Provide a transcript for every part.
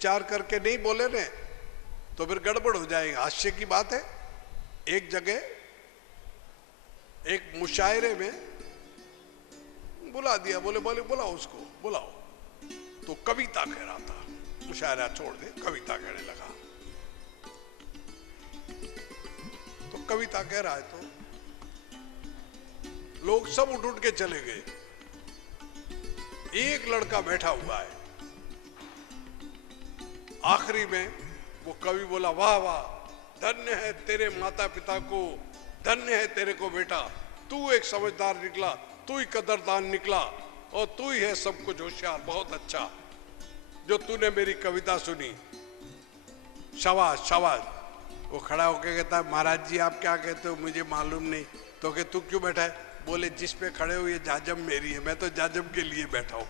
विचार करके नहीं बोले ने तो फिर गड़बड़ हो जाएगी। हास्य की बात है, एक जगह एक मुशायरे में बुला दिया, बोले बुलाओ उसको, बुलाओ। तो कविता कह रहा था, मुशायरा छोड़ दे, कविता कहने लगा। तो कविता कह रहा है तो लोग सब उठ के चले गए। एक लड़का बैठा हुआ है। आखिरी में वो कवि बोला, वाह वाह, धन्य है तेरे माता पिता को, धन्य है तेरे को बेटा, तू एक समझदार निकला, तू ही कदरदान निकला और तू ही है सब कुछ होशियार, बहुत अच्छा जो तूने मेरी कविता सुनी, शाबाश शाबाश। वो खड़ा होकर कहता है, महाराज जी आप क्या कहते हो मुझे मालूम नहीं। तो कि तू क्यों बैठा है? बोले जिस पे खड़े हो ये जाजम मेरी है, मैं तो जाजम के लिए बैठा हूं।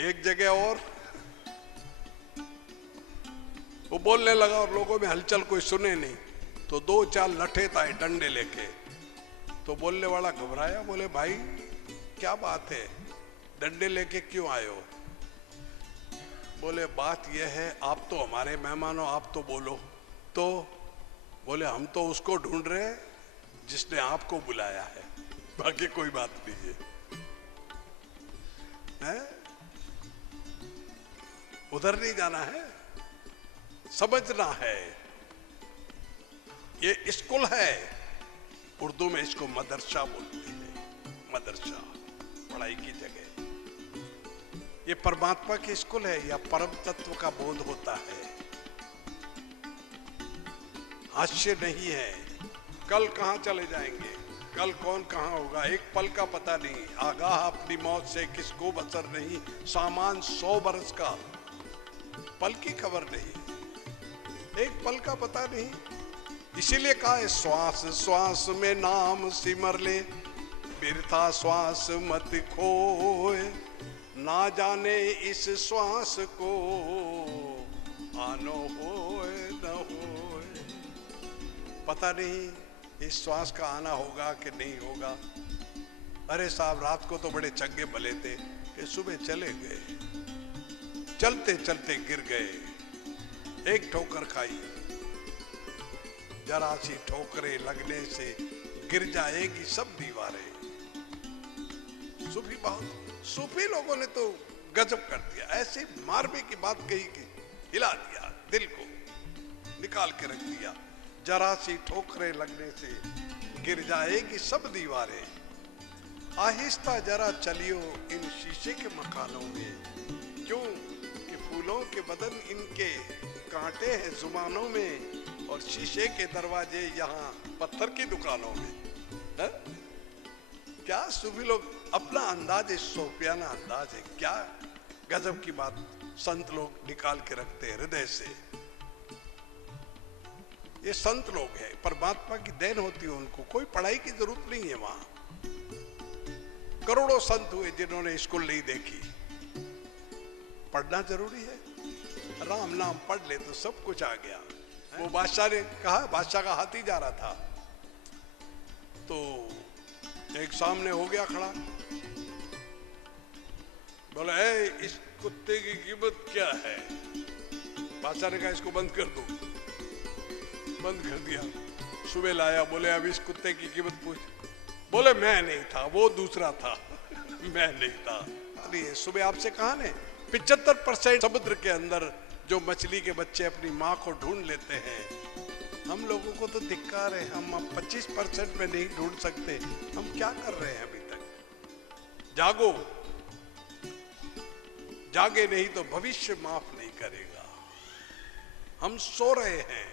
एक जगह और वो बोलने लगा और लोगों में हलचल, कोई सुने नहीं। तो दो चार लठे था डंडे लेके। तो बोलने वाला घबराया, बोले भाई क्या बात है, डंडे लेके क्यों आए हो? बोले बात यह है, आप तो हमारे मेहमान हो, आप तो बोलो। तो बोले हम तो उसको ढूंढ रहे हैं जिसने आपको बुलाया है, बाकी कोई बात नहीं है? उधर नहीं जाना है, समझना है। ये स्कूल है, उर्दू में इसको मदरसा बोलते हैं, मदरसा, पढ़ाई की जगह। ये परमात्मा की स्कूल है या परम तत्व का बोध होता है, हास्य नहीं है। कल कहां चले जाएंगे, कल कौन कहां होगा, एक पल का पता नहीं। आगाह अपनी मौत से किसको बसर नहीं, सामान 100 बरस का, पल की खबर नहीं, एक पल का पता नहीं। इसीलिए कहा है श्वास श्वास में नाम सिमर ले, बिरथा श्वास मत खोए, ना जाने इस श्वास को आनो होए न होए। पता नहीं इस श्वास का आना होगा कि नहीं होगा। अरे साहब रात को तो बड़े चंगे भले थे कि सुबह चले गए, चलते चलते गिर गए, एक ठोकर खाई, जरा सी ठोकरें लगने से गिर जाएगी सब दीवारें। सूफी बहुत, सूफी लोगों ने तो गजब कर दिया, ऐसी मारने की बात कही कि हिला दिया, दिल को निकाल के रख दिया। जरा सी ठोकरें लगने से गिर जाएगी सब दीवारें, आहिस्ता जरा चलियो इन शीशे के मकानों में, क्यों कि फूलों के बदन इनके कांटे हैं जुबानों में, और शीशे के दरवाजे यहाँ पत्थर की दुकानों में। है? क्या सूफी लोग, अपना अंदाज है, सोफियाना अंदाज है, क्या गजब की बात संत लोग निकाल के रखते हैं हृदय से। ये संत लोग हैं, परमात्मा की देन होती है उनको, कोई पढ़ाई की जरूरत नहीं है। वहां करोड़ों संत हुए जिन्होंने स्कूल नहीं देखी। पढ़ना जरूरी है, राम नाम पढ़ ले तो सब कुछ आ गया। वो बादशाह ने कहा, बादशाह का हाथी जा रहा था तो एक सामने हो गया खड़ा, बोला ए इस कुत्ते की कीमत क्या है? बादशाह ने कहा इसको बंद कर दो, बंद कर दिया। सुबह लाया, बोले अब इस कुत्ते की कीमत पूछ। बोले मैं नहीं था, वो दूसरा था, मैं नहीं था। अरे सुबह आपसे कहा ने 75% समुद्र के अंदर जो मछली के बच्चे अपनी माँ को ढूंढ लेते हैं, हम लोगों को तो धिक्कार है, हम 25% में नहीं ढूंढ सकते। हम क्या कर रहे हैं अभी तक? जागो, जागे नहीं तो भविष्य माफ नहीं करेगा। हम सो रहे हैं।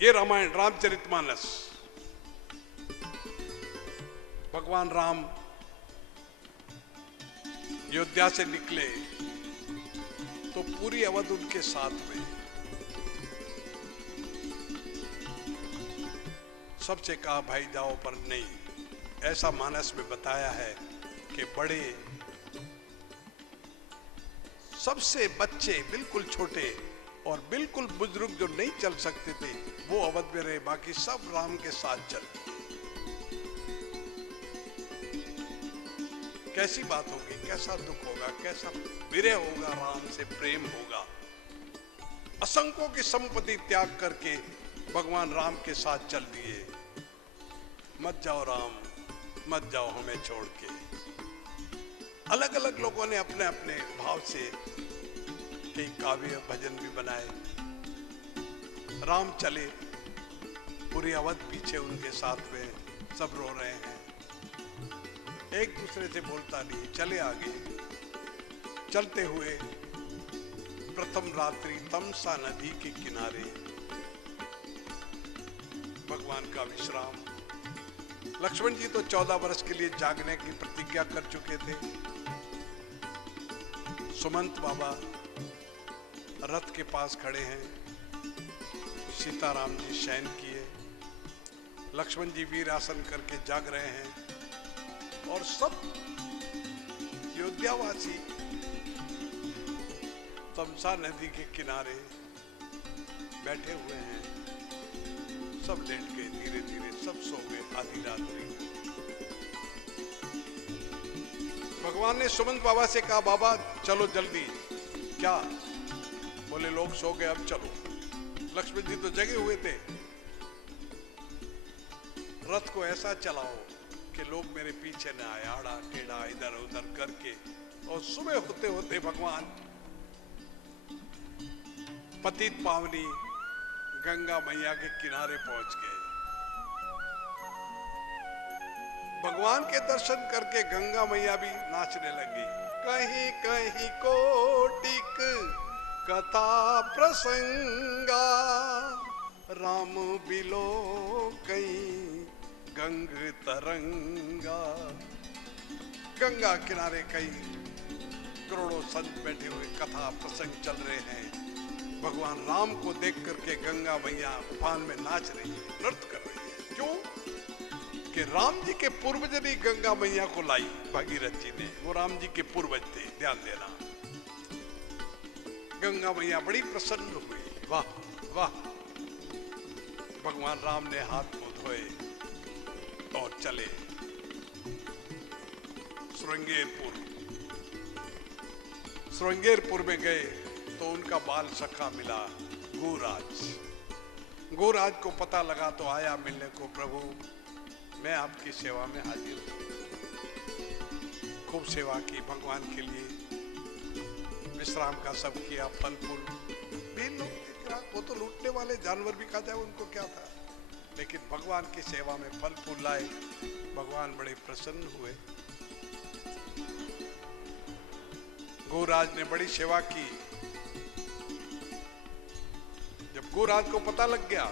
ये रामायण, रामचरितमानस, भगवान राम अयोध्या से निकले तो पूरी अवध उनके साथ में। सबसे कहा भाई जाओ, पर नहीं। ऐसा मानस में बताया है कि बड़े, सबसे बच्चे बिल्कुल छोटे और बिल्कुल बुजुर्ग जो नहीं चल सकते थे वो अवध में रहे, बाकी सब राम के साथ चल। कैसी बात होगी, कैसा दुख होगा, कैसा विरह होगा, राम से प्रेम होगा। असंख्यों की संपत्ति त्याग करके भगवान राम के साथ चल दिए। मत जाओ राम, मत जाओ हमें छोड़ के। अलग अलग लोगों ने अपने अपने भाव से कई काव्य भजन भी बनाए। राम चले, पूरी अवध पीछे उनके साथ में, सब रो रहे हैं, एक दूसरे से बोलता नहीं, चले आगे। चलते हुए प्रथम रात्रि तमसा नदी के किनारे भगवान का विश्राम। लक्ष्मण जी तो 14 वर्ष के लिए जागने की प्रतिज्ञा कर चुके थे। सुमंत बाबा रथ के पास खड़े हैं, सीताराम जी शयन किए, लक्ष्मण जी वीरासन करके जाग रहे हैं और सब अयोध्यावासी तमसा नदी के किनारे बैठे हुए हैं। सब लेट गए, धीरे धीरे सब सो गए आधी रात में। भगवान ने सुमंत बाबा से कहा, बाबा चलो जल्दी। क्या? बोले लोग सो गए, अब चलो। लक्ष्मण जी तो जगे हुए थे। रथ को ऐसा चलाओ कि लोग मेरे पीछे न आए, आड़ा टेढ़ा इधर उधर करके। और सुबह होते होते भगवान पतित पावनी गंगा मैया के किनारे पहुंच गए। भगवान के दर्शन करके गंगा मैया भी नाचने लगी। कहीं कहीं कोटिक कथा प्रसंगा, राम बिलो कहीं गंग तरंगा। गंगा किनारे कई करोड़ों संत बैठे हुए कथा प्रसंग चल रहे हैं। भगवान राम को देख करके गंगा मैया उफान में नाच रही है, नृत्य कर रही है। क्यों? कि राम जी के पूर्वज ने गंगा मैया को लाई, भागीरथ जी ने। वो राम जी के पूर्वज थे, ध्यान देना। गंगा मैया बड़ी प्रसन्न हुई। वाह वाह। भगवान राम ने हाथ मुंह धोए और चले श्रृंगेरपुर। श्रृंगेरपुर में गए तो उनका बाल सखा मिला, गोराज। गोराज को पता लगा तो आया मिलने को, प्रभु मैं आपकी सेवा में हाजिर हूं। खूब सेवा की भगवान के लिए, विश्राम का सब किया, फल फूल भी लोग, वो तो लूटने वाले जानवर भी खा जाए उनको क्या था, लेकिन भगवान की सेवा में फल फूल लाए। भगवान बड़े प्रसन्न हुए। गोराज ने बड़ी सेवा की। जब गोराज को पता लग गया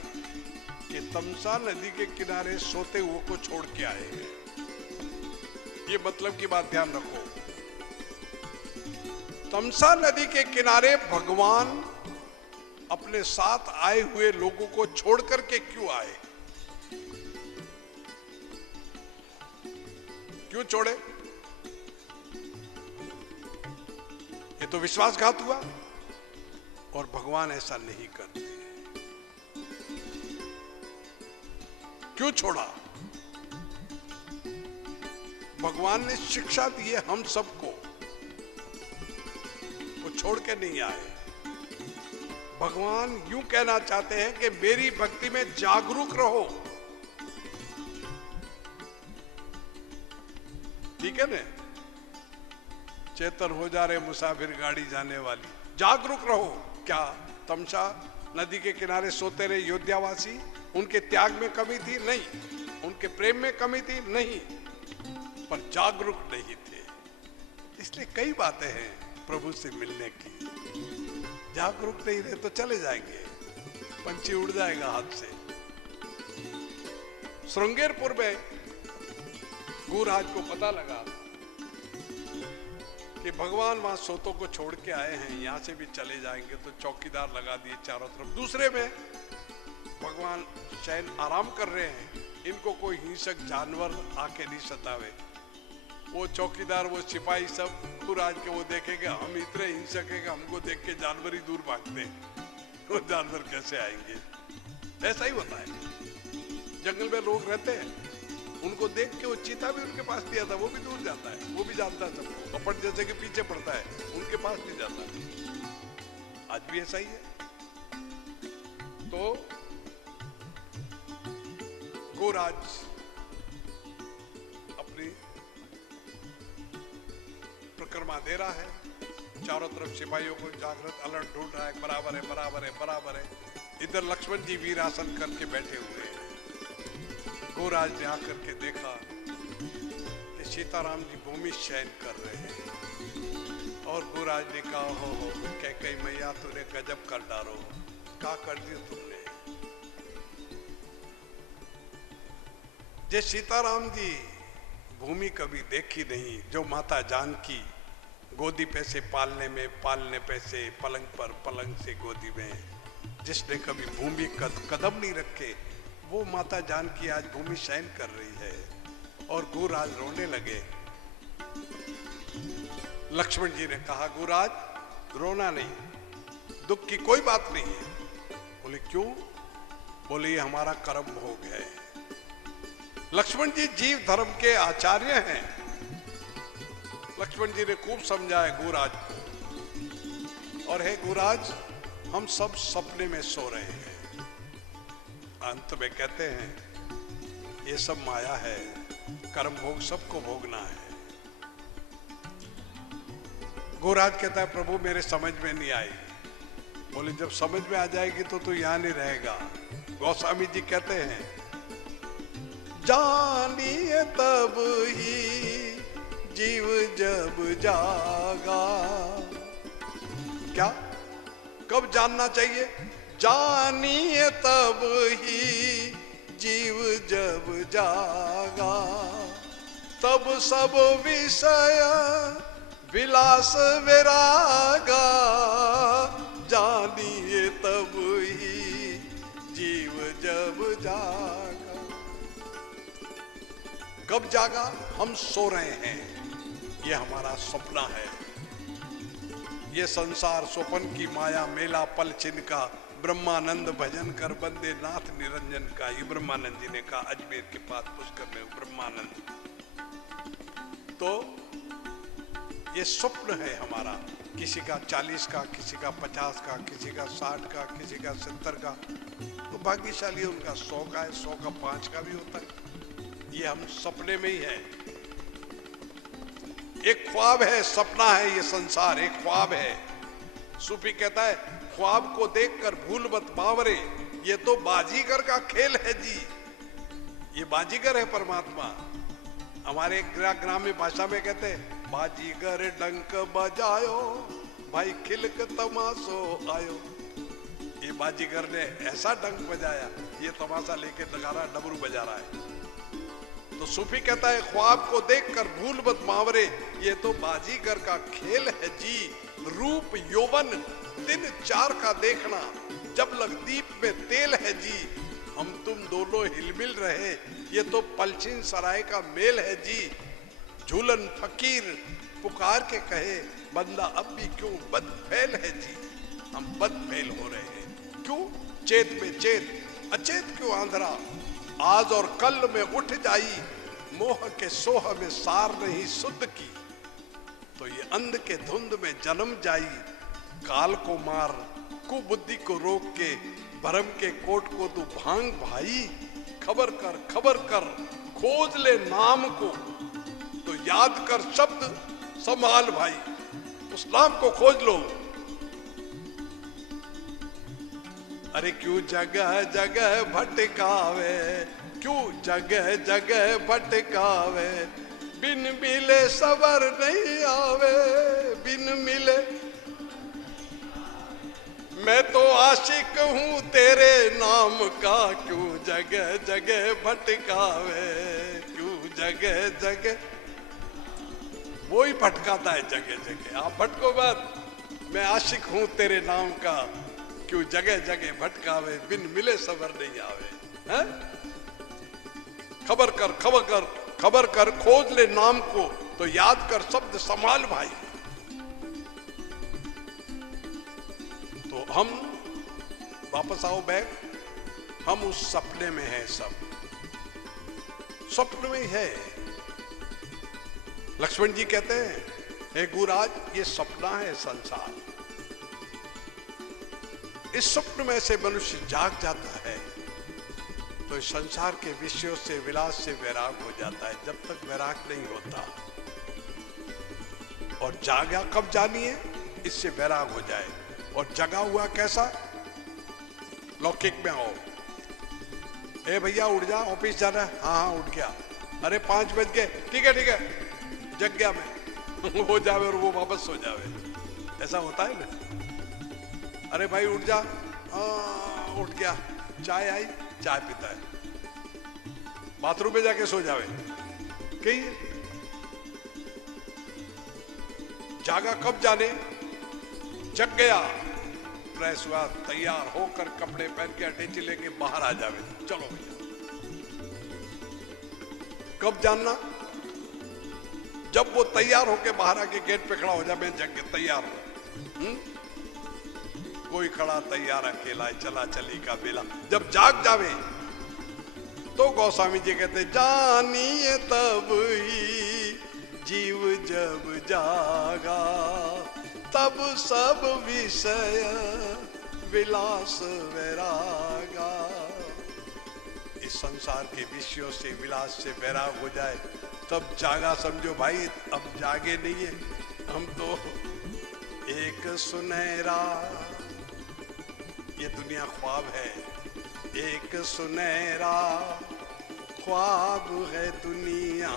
कि तमसा नदी के किनारे सोते हुए को छोड़ के आए हैं, ये मतलब की बात ध्यान रखो। तमसा नदी के किनारे भगवान अपने साथ आए हुए लोगों को छोड़ करके क्यों आए? क्यों छोड़े? ये तो विश्वासघात हुआ। और भगवान ऐसा नहीं करते। क्यों छोड़ा? भगवान ने शिक्षा दी है हम सबको, वो छोड़ के नहीं आए। भगवान यूं कहना चाहते हैं कि मेरी भक्ति में जागरूक रहो। ठीक है ना? चेतन हो जा रहे मुसाफिर गाड़ी जाने वाली, जागरूक रहो। क्या तमसा नदी के किनारे सोते रहे अयोध्यावासी? उनके त्याग में कमी थी? नहीं। उनके प्रेम में कमी थी? नहीं। पर जागरूक नहीं थे। इसलिए कई बातें हैं प्रभु से मिलने की। जागरूक नहीं रहे तो चले जाएंगे, पंछी उड़ जाएगा हाथ से। श्रृंगेरपुर में गोराज को पता लगा कि भगवान वहां सोतों को छोड़ के आए हैं, यहां से भी चले जाएंगे, तो चौकीदार लगा दिए चारों तरफ। दूसरे में भगवान शयन आराम कर रहे हैं, इनको कोई हिंसक जानवर आके नहीं सतावे। वो चौकीदार, वो सिपाही सब गोराज के वो देखेंगे हम इतने हिंसक है कि हमको देख के जानवर ही दूर भागते हैं, वो जानवर कैसे आएंगे? ऐसा ही होता है। जंगल में लोग रहते हैं, उनको देख के वो चीता भी उनके पास नहीं आता, वो भी दूर जाता है, वो भी जानता है सबको, कपट जैसे कि पीछे पड़ता है, उनके पास नहीं जाता। आज भी ऐसा ही है। तो गोराज अपनी परिक्रमा दे रहा है, चारों तरफ सिपाहियों को जागृत अलर्ट ढूंढ रहा है, बराबर है बराबर है बराबर है। इधर लक्ष्मण जी वीरासन करके बैठे हुए हैं। गोराज ने आकर के देखा कि सीताराम जी भूमि शयन कर रहे हैं और गोराज ने कहा, हो कई मैया तूने गजब कर डालो, क्या कर दिया तुमने। जे सीताराम जी भूमि कभी देखी नहीं, जो माता जानकी गोदी पे से पालने में, पालने पे से पलंग पर, पलंग से गोदी में, जिसने कभी भूमि कदम नहीं रखे, वो माता जानकी आज भूमि शयन कर रही है। और गोराज रोने लगे। लक्ष्मण जी ने कहा, गोराज रोना नहीं, दुख की कोई बात नहीं है। बोले क्यों? बोले ये हमारा कर्म भोग है। लक्ष्मण जी जीव धर्म के आचार्य हैं। लक्ष्मण जी ने खूब समझाया गोराज को, और हे गोराज, हम सब सपने में सो रहे हैं। अंत में कहते हैं ये सब माया है, कर्म भोग सबको भोगना है। गोराज कहता है, प्रभु मेरे समझ में नहीं आई। बोले जब समझ में आ जाएगी तो तू यहां नहीं रहेगा। गोस्वामी जी कहते हैं, जानिए तब ही जीव जब जागा। क्या? कब जानना चाहिए? जानिए तब ही जीव जब जागा, तब सब विषय विलास विरागा। जानिए तब ही जीव जब जागा। कब जागा? हम सो रहे हैं, ये हमारा सपना है। ये संसार स्वप्न की माया मेला पल छिन का, ब्रह्मानंद भजन कर बंदे नाथ निरंजन का। ये ब्रह्मानंद जी ने कहा अजमेर के पास पुष्कर में, ब्रह्मानंद। तो ये स्वप्न है हमारा, किसी का 40 का, किसी का 50 का, किसी का 60 का, किसी का 70 का। तो भाग्यशाली उनका 100 का है, 100 का 5 का भी होता है। ये हम सपने में ही है। एक ख्वाब है, सपना है, ये संसार एक ख्वाब है। सूफी कहता है, ख्वाब को देखकर भूल मत बावरे, ये तो बाजीगर का खेल है जी। ये बाजीगर है परमात्मा। हमारे ग्रामीण भाषा में कहते हैं, बाजीगर डंक बजायो भाई खिलक तमाशो आयो। ये बाजीगर ने ऐसा डंक बजाया, ये तमाशा लेके नगारा डमरू बजा रहा है। तो सूफी कहता है, ख्वाब को देखकर भूल मत बावरे, ये तो बाजीगर का खेल है जी। रूप यौवन दिन 4 का देखना, जब लग दीप में तेल है जी। हम तुम दोनों हिलमिल रहे, ये तो पलचिन सराय का मेल है जी। झूलन फकीर पुकार के कहे, बंदा अब भी क्यों बदफेल है जी। हम बदफेल हो रहे हैं क्यों? चेत में चेत, अचेत क्यों आंधरा। आज और कल में उठ जाई, मोह के सोह में सार नहीं सुध की। तो ये अंध के धुंध में जन्म जाई, काल को मार कुबुद्धि को रोक के, भरम के कोट को तू भांग भाई। खबर कर खोज ले नाम को, तो याद कर शब्द संभाल भाई। उस नाम को खोज लो। अरे क्यों जगह जगह भटकावे, क्यों जगह जगह भटकावे। बिन मिले सबर नहीं आवे, बिन मिले। मैं तो आशिक हूँ तेरे नाम का, क्यों जगह जगह भटकावे, क्यों जगह जगह। वो ही भटकाता है जगह जगह। आप भटको मत, मैं आशिक हूँ तेरे नाम का, क्यों जगह जगह भटकावे। बिन मिले सबर नहीं आवे। है? खबर कर खोज ले नाम को, तो याद कर शब्द संभाल भाई। तो हम वापस आओ बैक, हम उस सपने में हैं सब। स्वप्न में ही है। लक्ष्मण जी कहते हैं, हे गुरुराज, ये सपना है संसार। इस स्वप्न में से मनुष्य जाग जाता है तो इस संसार के विषयों से, विलास से वैराग हो जाता है। जब तक वैराग नहीं होता, और जागा कब जानिए, इससे वैराग हो जाए। और जगा हुआ कैसा? लौकिक में हो, ए भैया उठ जा, ऑफिस जाना है। हाँ हाँ उठ गया। अरे 5 बज गए, ठीक है ठीक है, जग गया मैं। हो जावे और वो वापस सो जावे, ऐसा होता है ना। अरे भाई उठ जा, उठ गया। चाय आई, चाय पीता है, बाथरूम में जाके सो जावे। कहीं जागा कब जाने? जग गया, फ्रेश हुआ, तैयार होकर कपड़े पहन के अटैची लेके बाहर आ जावे, चलो भैया। कब जानना? जब वो तैयार होके बाहर आके गेट पे खड़ा हो जाए, मैं जग के तैयार हूं। कोई खड़ा तैयार अकेला, चला चली का बेला। जब जाग जावे तो गोस्वामी जी कहते, जानिए तब ही जीव जब जागा, तब सब विषय विलास वैरागा। इस संसार के विषयों से, विलास से वैराग हो जाए तब जागा समझो भाई। अब जागे नहीं है हम तो। एक सुनहरा, ये दुनिया ख्वाब है, एक सुनहरा ख्वाब है दुनिया।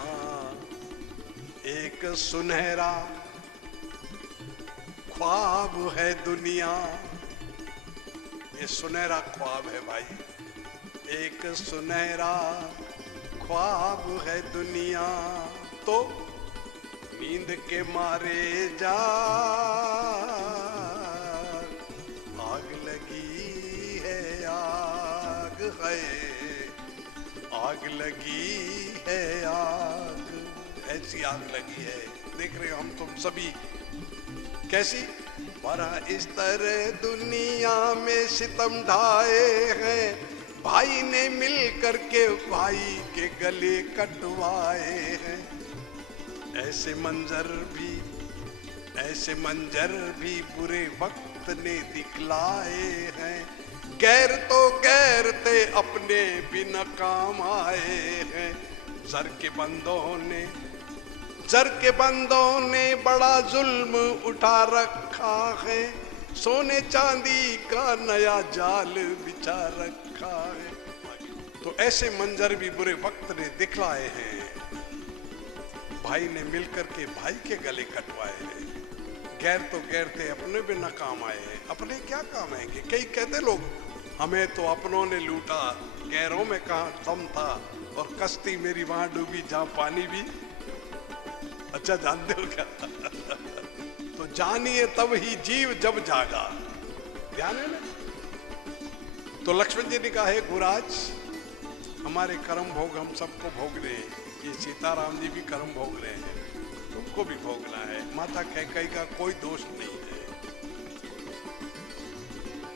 एक सुनहरा ख्वाब है दुनिया, ये सुनहरा ख्वाब है भाई। एक सुनहरा ख्वाब है दुनिया, तो नींद के मारे जा, आग लगी है, आग है, आग लगी है, आग, ऐसी आग लगी है। देख रहे हो हम तुम सभी कैसी? बड़ा इस तरह दुनिया में सितम ढाए हैं, भाई ने मिल करके भाई के गले कटवाए हैं। ऐसे मंजर भी बुरे वक्त ने दिखलाए हैं। गैर तो गैर थे, अपने भी नाकाम आए हैं। जर के बंदों ने बड़ा जुल्म उठा रखा है, सोने चांदी का नया जाल बिछा रखा है। तो ऐसे मंजर भी बुरे वक्त ने दिखलाए हैं, भाई ने मिलकर के भाई के गले कटवाए हैं। गैर तो गैर थे, अपने भी नाकाम आए हैं। अपने क्या काम आएंगे? कई कहते लोग, हमें तो अपनों ने लूटा, गैरों में कहाँ दम था, और कश्ती मेरी वहां डूबी जहां पानी भी। अच्छा जानते हो क्या? तो जानिए तब ही जीव जब जागा। ध्यान है ना? तो लक्ष्मण जी ने कहा, है गुरुराज, हमारे कर्म भोग हम सबको भोग रहे हैं। ये सीताराम जी भी कर्म भोग रहे हैं, तुमको भी भोगना है। माता कैकेयी का कोई दोष नहीं है।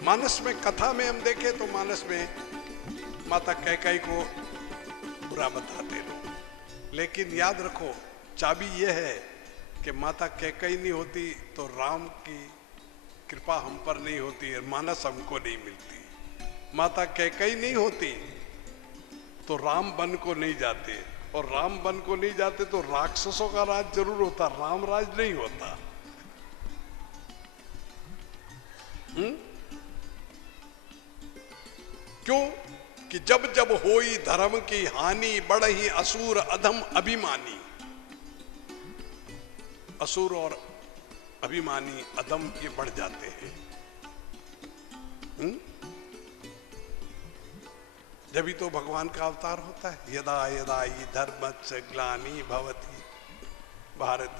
मानस में, कथा में हम देखें तो मानस में माता कैकेयी को बुरा बताते लोग, लेकिन याद रखो चाबी यह है कि माता कैकेयी नहीं होती तो राम की कृपा हम पर नहीं होती और मानस हमको नहीं मिलती। माता कैकेयी नहीं होती तो राम वन को नहीं जाते, और राम वन को नहीं जाते तो राक्षसों का राज जरूर होता, राम राज नहीं होता। क्यों? कि जब जब होई धर्म की हानि, बढ़ही असुर अधम अभिमानी। असुर और अभिमानी, अधम, ये बढ़ जाते हैं। जब ही तो भगवान का अवतार होता है। यदा यदा ही धर्मस्य ग्लानि भवति भारत।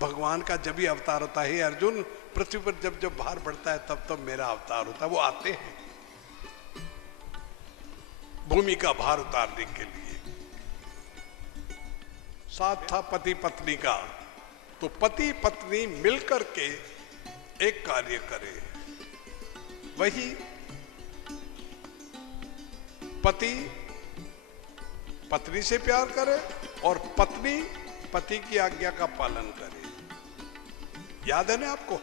भगवान का जब ही अवतार होता है अर्जुन, पृथ्वी पर जब जब भार बढ़ता है तब तब मेरा अवतार होता है। वो आते हैं भूमि का भार उतारने के लिए। साथ था पति पत्नी का, तो पति पत्नी मिलकर के एक कार्य करें। वही पति पत्नी से प्यार करे और पत्नी पति की आज्ञा का पालन करे। याद है ना आपको?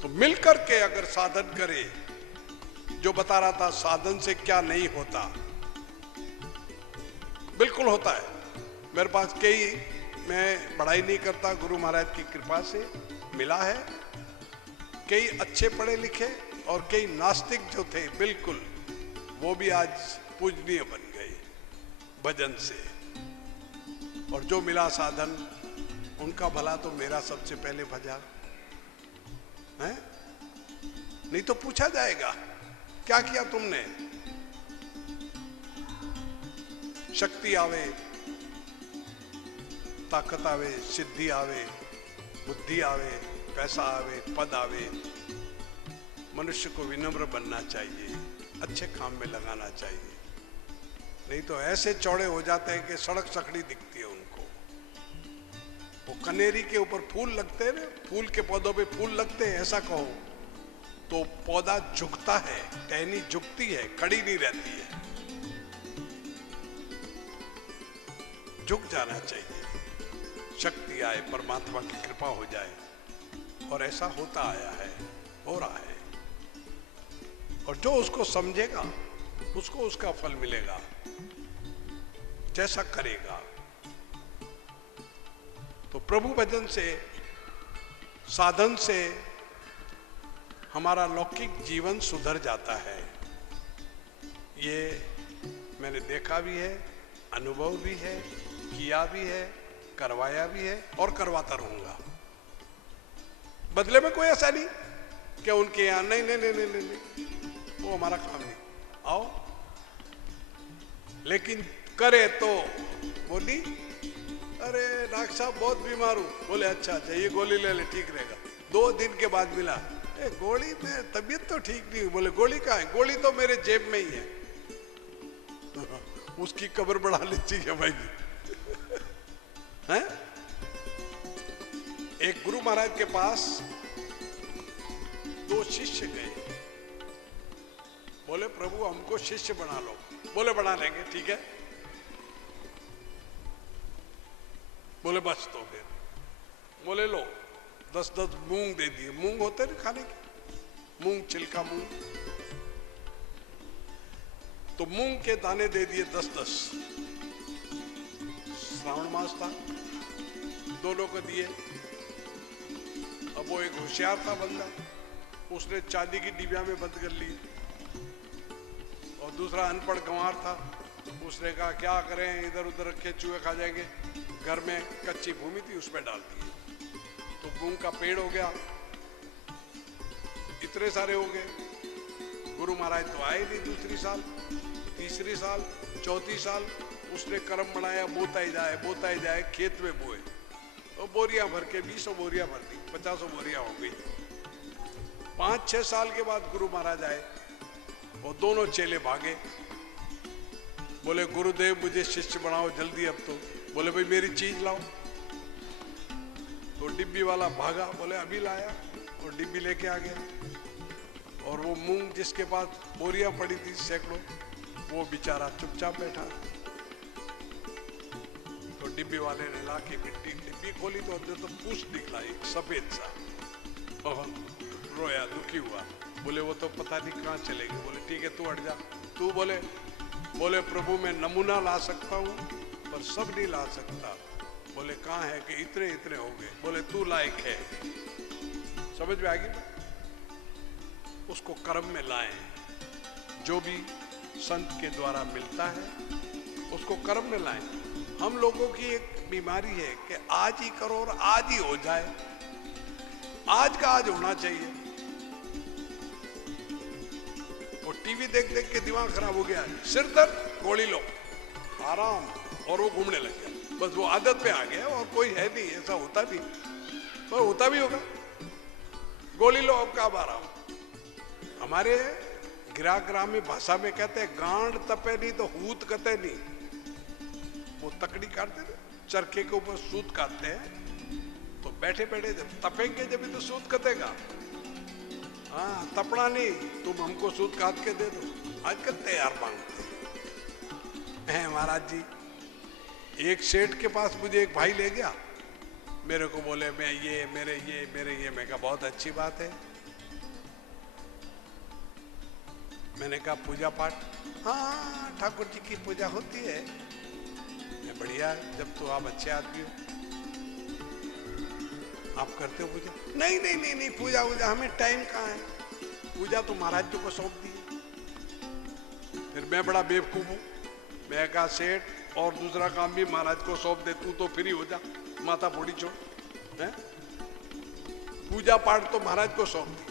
तो मिलकर के अगर साधन करे, जो बता रहा था साधन से क्या नहीं होता, बिल्कुल होता है। मेरे पास कई, मैं बड़ाई नहीं करता, गुरु महाराज की कृपा से मिला है, कई अच्छे पढ़े लिखे और कई नास्तिक जो थे बिल्कुल, वो भी आज पूजनीय बन गए भजन से। और जो मिला साधन, उनका भला तो मेरा सबसे पहले भजा है। नहीं तो पूछा जाएगा क्या किया तुमने। शक्ति आवे, ताकत आवे, सिद्धि आवे, बुद्धि आवे, पैसा आवे, पद आवे, मनुष्य को विनम्र बनना चाहिए, अच्छे काम में लगाना चाहिए। नहीं तो ऐसे चौड़े हो जाते हैं कि सड़क सकड़ी दिखती है उनको। वो कनेरी के ऊपर फूल लगते हैं ना, फूल के पौधों पे फूल लगते हैं, ऐसा कहो तो पौधा झुकता है, टहनी झुकती है, खड़ी नहीं रहती है। झुक जाना चाहिए, शक्ति आए, परमात्मा की कृपा हो जाए। और ऐसा होता आया है, हो रहा है। और जो उसको समझेगा उसको उसका फल मिलेगा, जैसा करेगा। तो प्रभु भजन से, साधन से हमारा लौकिक जीवन सुधर जाता है। ये मैंने देखा भी है, अनुभव भी है, किया भी है, करवाया भी है और करवाता रहूंगा। बदले में कोई ऐसा नहीं कि उनके यहां नहीं नहीं नहीं नहीं नहीं, वो हमारा काम नहीं, आओ। लेकिन करे तो बोली, अरे डॉक्टर साहब बहुत बीमार हूं। बोले अच्छा अच्छा, ये गोली ले ले, ठीक रहेगा। 2 दिन के बाद मिला, गोली में तबीयत तो ठीक नहीं हुई। बोले गोली कहाँ है? गोली तो मेरे जेब में ही है। उसकी कब्र बढ़ा ली चाहिए भाई हैं? एक गुरु महाराज के पास 2 शिष्य गए। बोले प्रभु हमको शिष्य बना लो। बोले बना लेंगे, ठीक है। बोले बस तो फिर। बोले लो 10-10 मूंग दे दिए। मूंग होते ना खाने के, मूंग, छिलका मूंग। तो मूंग के दाने दे दिए 10-10। श्रावण मास था, दोनों को दिए। अब वो एक होशियार था बंदा, उसने चांदी की डिबिया में बंद कर ली। और दूसरा अनपढ़ गंवार था, उसने कहा क्या करें, इधर उधर रखे चूहे खा जाएंगे। घर में कच्ची भूमि थी, उसमें डाल दिए। तो मूंग का पेड़ हो गया, इतने सारे हो गए। गुरु महाराज तो आए नहीं। दूसरी साल, तीसरी साल, चौथी साल उसने कर्म बनाया, बोता ही जाए, खेत में बोए। तो बोरियां भर के 20 बोरियां भर दी, 50 बोरियां हो गई। 5-6 साल के बाद गुरु महाराज आए और दोनों चेले भागे। बोले गुरुदेव मुझे शिष्य बनाओ जल्दी अब तो। बोले भाई मेरी चीज लाओ। तो डिब्बी वाला भागा, बोले अभी लाया, और डिब्बी लेके आ गया। और वो मूंग जिसके पास बोरियां पड़ी थी सैकड़ों, वो बेचारा चुपचाप बैठा। तो डिब्बी वाले ने ला के डिब्बी खोली तो अंदर तो पूछ निकला एक सफेद सा। और रोया, दुखी हुआ। बोले वो तो पता नहीं कहाँ चलेगी। बोले ठीक है तू हट जा। तू बोले प्रभु मैं नमूना ला सकता हूँ पर सब नहीं ला सकता। बोले कहाँ है? कि इतने हो गए। बोले तू लायक है। समझ में आ गई? उसको कर्म में लाएं। जो भी संत के द्वारा मिलता है उसको कर्म में लाएं। हम लोगों की एक बीमारी है कि आज ही करो और आज ही हो जाए। आज का आज होना चाहिए। और टीवी देख देख के दिमाग खराब हो गया। सिर दर्द, गोली लो, आराम, और वो घूमने लग गया। बस वो आदत पे आ गया और कोई है नहीं, ऐसा होता नहीं, पर होता भी होगा। गोली लो, अब कब आराम। हमारे ग्राम्य भाषा में कहते हैं गांड तपे नहीं तो हूत कते नहीं। वो तकड़ी काटते थे, चरखे के ऊपर सूत काटते हैं, तो बैठे बैठे जब तपेंगे जब भी तो सूत कतेगा। हाँ तपना नहीं, तुम हमको सूत काट के दे दो। आजकल तैयार मांगते। है महाराज जी, एक सेठ के पास मुझे एक भाई ले गया, मेरे को बोले मैं ये मेरे ये, मैं कहा बहुत अच्छी बात है। मैंने कहा पूजा पाठ, हाँ ठाकुर जी की पूजा होती है। मैं बढ़िया, जब तो आप अच्छे आदमी हो, आप करते हो पूजा? नहीं नहीं नहीं नहीं, पूजा हमें टाइम कहाँ है, पूजा तो महाराज जी को सौंप दी। फिर मैं बड़ा बेवकूफ हूँ, मैं कहा सेठ और दूसरा काम भी महाराज को सौंप दे, तू तो फ्री हो जा, माता फोड़ी छोड़ है। पूजा पाठ तो महाराज को सौंप दी,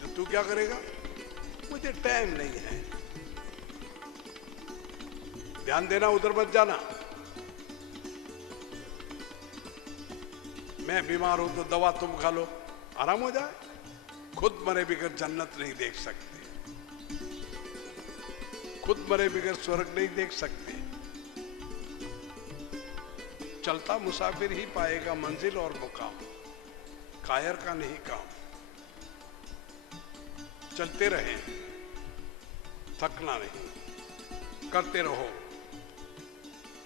तो तू क्या करेगा? मुझे टाइम नहीं है। ध्यान देना, उधर मत जाना। मैं बीमार हूं तो दवा तुम खा लो, आराम हो जाए। खुद मरे बिगर जन्नत नहीं देख सकते, खुद मरे बिगर स्वर्ग नहीं देख सकते। चलता मुसाफिर ही पाएगा मंजिल और मुकाम, कायर का नहीं काम। चलते रहें, थकना नहीं, करते रहो।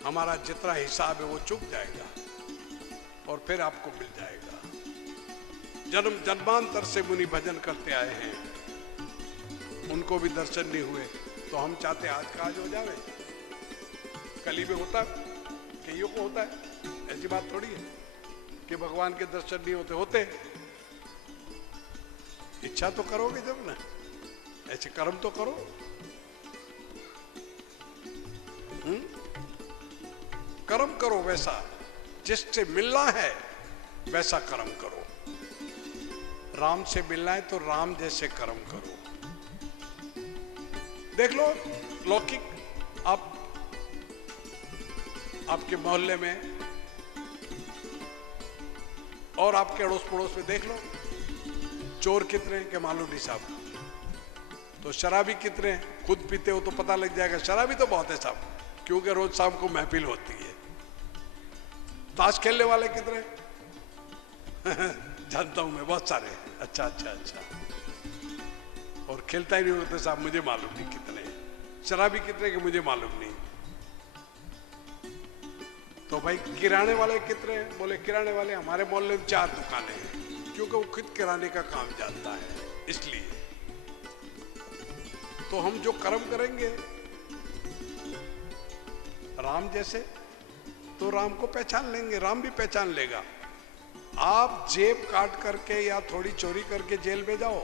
हमारा जितना हिसाब है वो चुक जाएगा और फिर आपको मिल जाएगा। जन्म जन्मांतर से मुनि भजन करते आए हैं, उनको भी दर्शन नहीं हुए, तो हम चाहते आज का आज हो जावे। कली में होता है, कईयों को होता है, ऐसी बात थोड़ी है कि भगवान के दर्शन नहीं होते। इच्छा तो करोगे जब ना, ऐसे कर्म तो करो। कर्म करो वैसा, जिससे मिलना है वैसा कर्म करो। राम से मिलना है तो राम जैसे कर्म करो। देख लो लौकिक, आपके मोहल्ले में और आपके अड़ोस पड़ोस में देख लो, चोर कितने हैं के मालूम नहीं साहब, तो शराबी कितने हैं, खुद पीते हो तो पता लग जाएगा। शराबी तो बहुत है साहब, क्योंकि रोज शाम को महफिल होती है। ताश खेलने वाले कितने जानता हूं मैं, बहुत सारे। अच्छा अच्छा अच्छा, और खेलता ही नहीं होते साहब, मुझे मालूम नहीं कितने। शराबी कितने के मुझे मालूम नहीं। तो भाई किराने वाले कितने हैं? बोले किराने वाले हमारे मोहल्ले में 4 दुकानें हैं, क्योंकि वो खुद किराने का काम जानता है, इसलिए। तो हम जो कर्म करेंगे राम जैसे, तो राम को पहचान लेंगे, राम भी पहचान लेगा। आप जेब काट करके या थोड़ी चोरी करके जेल में जाओ,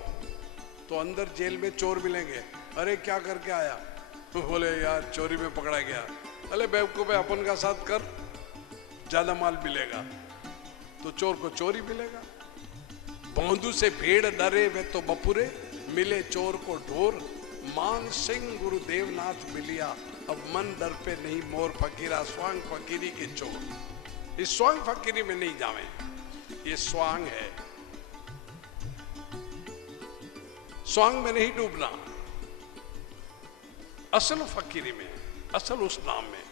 तो अंदर जेल में चोर मिलेंगे। अरे क्या करके आया? तो बोले यार चोरी में पकड़ा गया। अरे बेवकूफ है, अपन का साथ कर, ज्यादा माल मिलेगा। तो चोर को चोरी मिलेगा। भौंदू से भेड़ डरे वे तो बपुरे, मिले चोर को ढोर। मान सिंह गुरुदेव नाथ मिलिया, अब मन डर पे नहीं मोर फकीरा। स्वांग फकीरी के चोर, इस स्वांग फकीरी में नहीं जावे, ये स्वांग है, स्वांग में नहीं डूबना, असल फकीरी में, असल उस नाम में।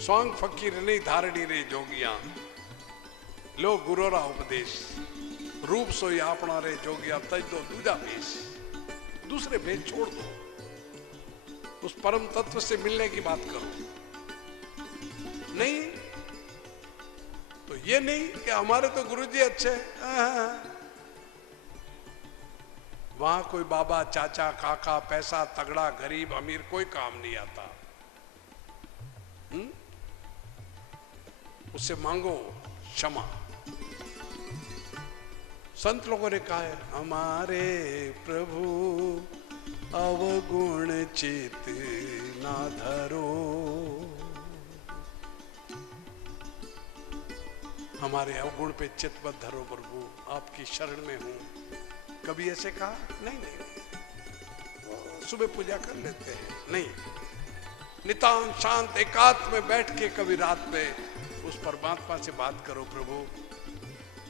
स्वांग फकीर नहीं धारणी रे जोगिया, लो गुरोरा उपदेश। रूप सोई अपना रे जोगिया, तज दो दूजा भेष। दूसरे भेद छोड़ दो, उस परम तत्व से मिलने की बात करो। नहीं तो ये नहीं कि हमारे तो गुरुजी अच्छे, वहां कोई बाबा चाचा काका, पैसा तगड़ा गरीब अमीर कोई काम नहीं आता। उससे मांगो क्षमा। संत लोगों ने कहा है, हमारे प्रभु अवगुण चित ना धरो, हमारे अवगुण पे चित मत धरो प्रभु, आपकी शरण में हूं। कभी ऐसे कहा? नहीं नहीं, नहीं। सुबह पूजा कर लेते हैं, नहीं। नितांत शांत एकांत में बैठ के कभी रात में उस परमात्मा से बात करो, प्रभु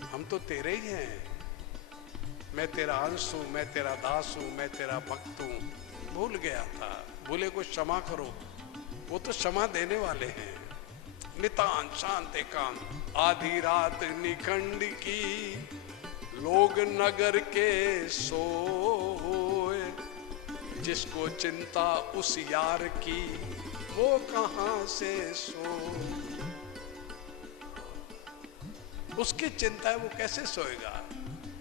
हम तो तेरे ही हैं, मैं तेरा अंश हूं, मैं तेरा दास हूं, मैं तेरा भक्त हूं। भूल गया था, भूले को क्षमा करो, वो तो क्षमा देने वाले हैं। नितांत शांत एकांत, आधी रात निखंड की, लोग नगर के सोए, जिसको चिंता उस यार की, वो कहां से सो, उसकी चिंता है वो कैसे सोएगा।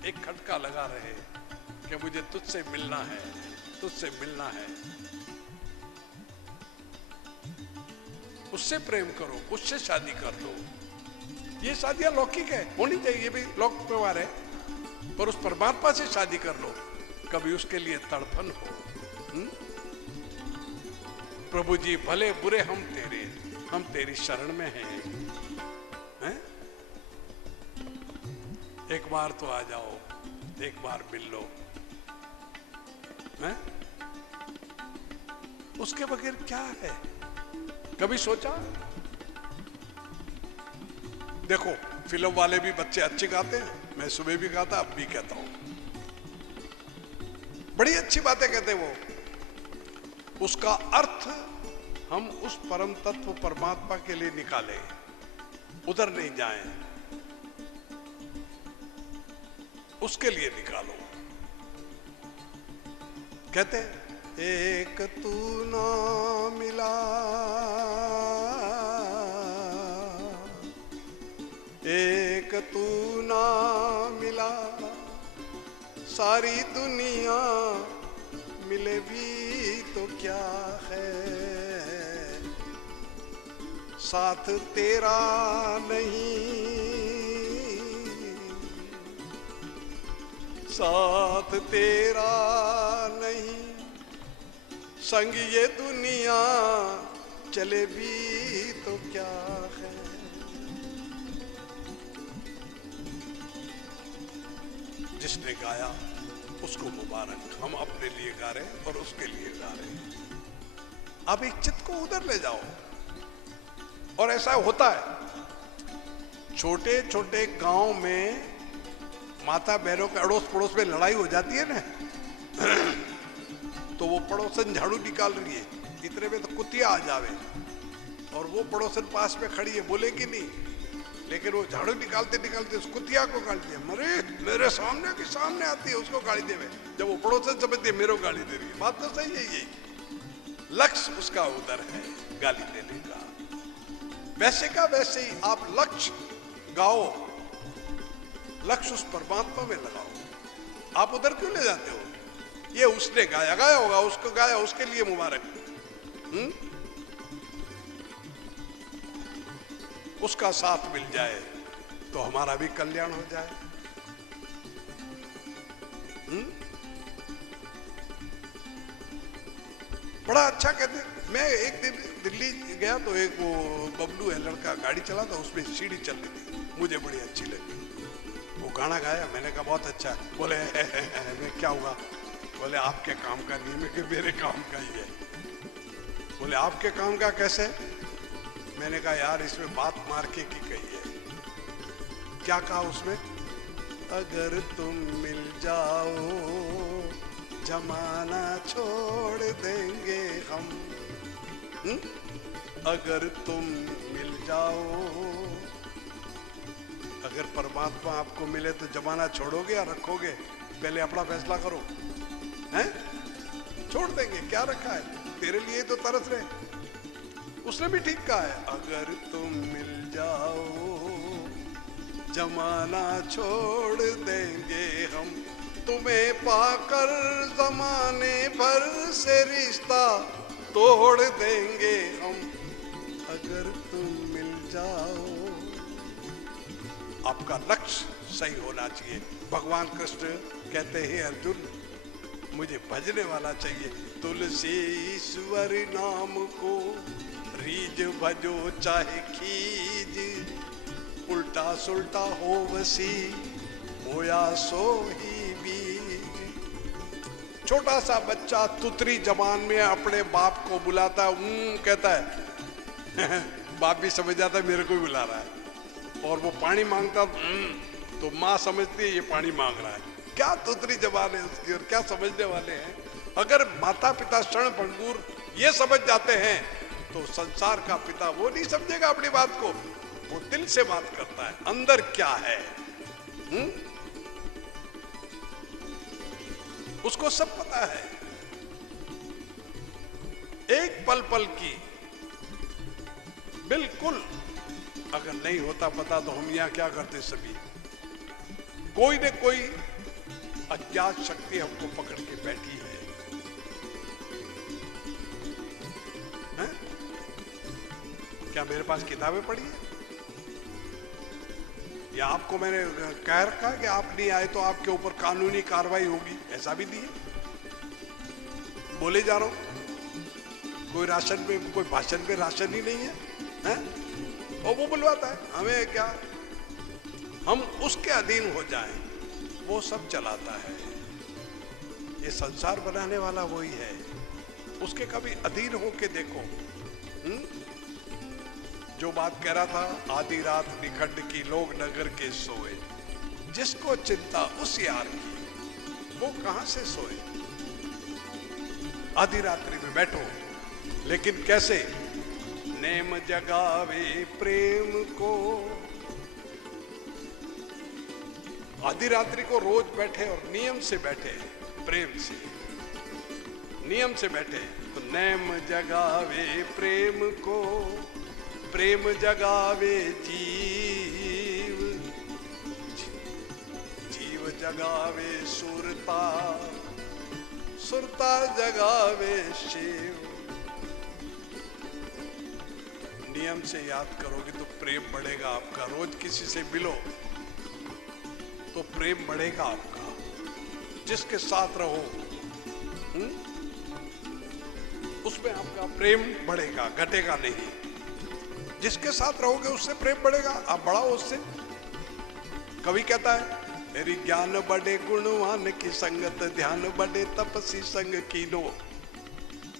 एक खटका लगा रहे कि मुझे तुझसे मिलना है, तुझसे मिलना है। उससे प्रेम करो, उससे शादी कर लो। ये शादियां लौकिक है, होनी चाहिए, ये भी लौकिक व्यवहार है, पर उस परमात्मा से शादी कर लो। कभी उसके लिए तड़पन हो। प्रभु जी भले बुरे हम तेरी शरण में हैं। एक बार तो आ जाओ, एक बार मिल लो। हैं? उसके बगैर क्या है? कभी सोचा? देखो, फिल्म वाले भी बच्चे अच्छे गाते हैं, मैं सुबह भी गाता, अब भी कहता हूं, बड़ी अच्छी बातें कहते वो। उसका अर्थ हम उस परम तत्व परमात्मा के लिए निकालें, उधर नहीं जाएं, उसके लिए निकालो। कहते एक तू ना मिला, एक तू ना मिला, सारी दुनिया मिले भी तो क्या है, साथ तेरा नहीं, साथ तेरा नहीं, संग ये दुनिया चले भी तो क्या है। जिसने गाया उसको मुबारक, हम अपने लिए गा रहे हैं और उसके लिए गा रहे हैं। अब एक चित्त को उधर ले जाओ। और ऐसा होता है, छोटे छोटे गांव में माता बहनों के अड़ोस पड़ोस में लड़ाई हो जाती है ना, तो वो पड़ोसन झाड़ू निकाल रही है, इतने में तो कुतिया आ जावे और वो पड़ोसन पास में खड़ी है, बोलेगी नहीं, लेकिन वो झाड़ू निकालते निकालते उस कुतिया को गाली दे, मरे मेरे सामने की सामने आती है उसको गाली देवे, जब वो पड़ोसन समझती है मेरे को गाली दे रही है। बात तो सही है, यही लक्ष्य उसका उधर है, गाली देने का। वैसे का वैसे ही आप लक्ष्य गाओ, लक्ष्य उस परमात्मा में लगाओ। आप उधर क्यों ले जाते हो? ये उसने गाया, गाया होगा, उसको गाया, उसके लिए मुबारक। उसका साथ मिल जाए तो हमारा भी कल्याण हो जाए। बड़ा अच्छा कहते। मैं एक दिन दिल्ली गया तो एक वो बबलू है लड़का, गाड़ी चला था, उसमें सीढ़ी चल रही थी, मुझे बड़ी अच्छी लगी। वो गाना गाया, मैंने कहा बहुत अच्छा है। बोले मैं क्या हुआ? बोले आपके काम का नहीं, मैं कि मेरे काम का ही है। बोले आपके काम का कैसे? मैंने कहा यार इसमें बात मार्के की कही है। क्या कहा उसमें? अगर तुम मिल जाओ जमाना छोड़ देंगे हम, अगर तुम मिल जाओ, अगर परमात्मा आपको मिले तो जमाना छोड़ोगे या रखोगे? पहले अपना फैसला करो। हैं? छोड़ देंगे, क्या रखा है, तेरे लिए तो तरस रहे। उसने भी ठीक कहा है, अगर तुम मिल जाओ जमाना छोड़ देंगे हम, तुम्हें पाकर जमाने भर से रिश्ता तोड़ देंगे हम, अगर तुम मिल जाओ। आपका लक्ष्य सही होना चाहिए। भगवान कृष्ण कहते हैं अर्जुन मुझे भजने वाला चाहिए। तुलसी ईश्वर नाम को रीज भजो चाहे खीज, उल्टा सुल्टा हो वसी बोया सो ही बीज। छोटा सा बच्चा तुतरी जबान में अपने बाप को बुलाता कहता है बाप भी समझ जाता है मेरे को भी बुला रहा है। और वो पानी मांगता तो माँ समझती है ये पानी मांग रहा है। क्या तुतरी जबान है उसकी और क्या समझने वाले हैं। अगर माता पिता शरण भंगुर ये समझ जाते हैं तो संसार का पिता वो नहीं समझेगा अपनी बात को। वो दिल से बात करता है, अंदर क्या है। उसको सब पता है। एक पल पल की बिल्कुल। अगर नहीं होता पता तो हम यहाँ क्या करते सभी। कोई न कोई अज्ञात शक्ति हमको पकड़ के बैठी है, हैं? क्या मेरे पास किताबें पढ़ी है या आपको मैंने कह रखा कि आप नहीं आए तो आपके ऊपर कानूनी कार्रवाई होगी, ऐसा भी नहीं है। बोले जा रहा हूं, कोई राशन पे, कोई भाषण पे राशन ही नहीं है, हैं? और वो बुलवाता है हमें, क्या हम उसके अधीन हो जाएं, वो सब चलाता है। ये संसार बनाने वाला वही है, उसके कभी अधीन होके देखो। जो बात कह रहा था, आधी रात निखंड की लोग नगर के सोए, जिसको चिंता उस यार की, वो कहां से सोए। आधी रात्रि में बैठो, लेकिन कैसे? नेम जगावे प्रेम को। आधी रात्रि को रोज बैठे और नियम से बैठे, प्रेम से, नियम से बैठे तो नेम जगावे प्रेम को, प्रेम जगावे जीव, जीव जगावे सुरता, सुरता जगावे शिव। नियम से याद करोगे तो प्रेम बढ़ेगा आपका। रोज किसी से मिलो तो प्रेम बढ़ेगा आपका। जिसके साथ रहो उसमें आपका प्रेम बढ़ेगा, घटेगा नहीं। जिसके साथ रहोगे उससे प्रेम बढ़ेगा, आप बढ़ाओ उससे। कवि कहता है, मेरी ज्ञान बढ़े गुणवान की संगत, ध्यान बढ़े तपसी संग कीनो,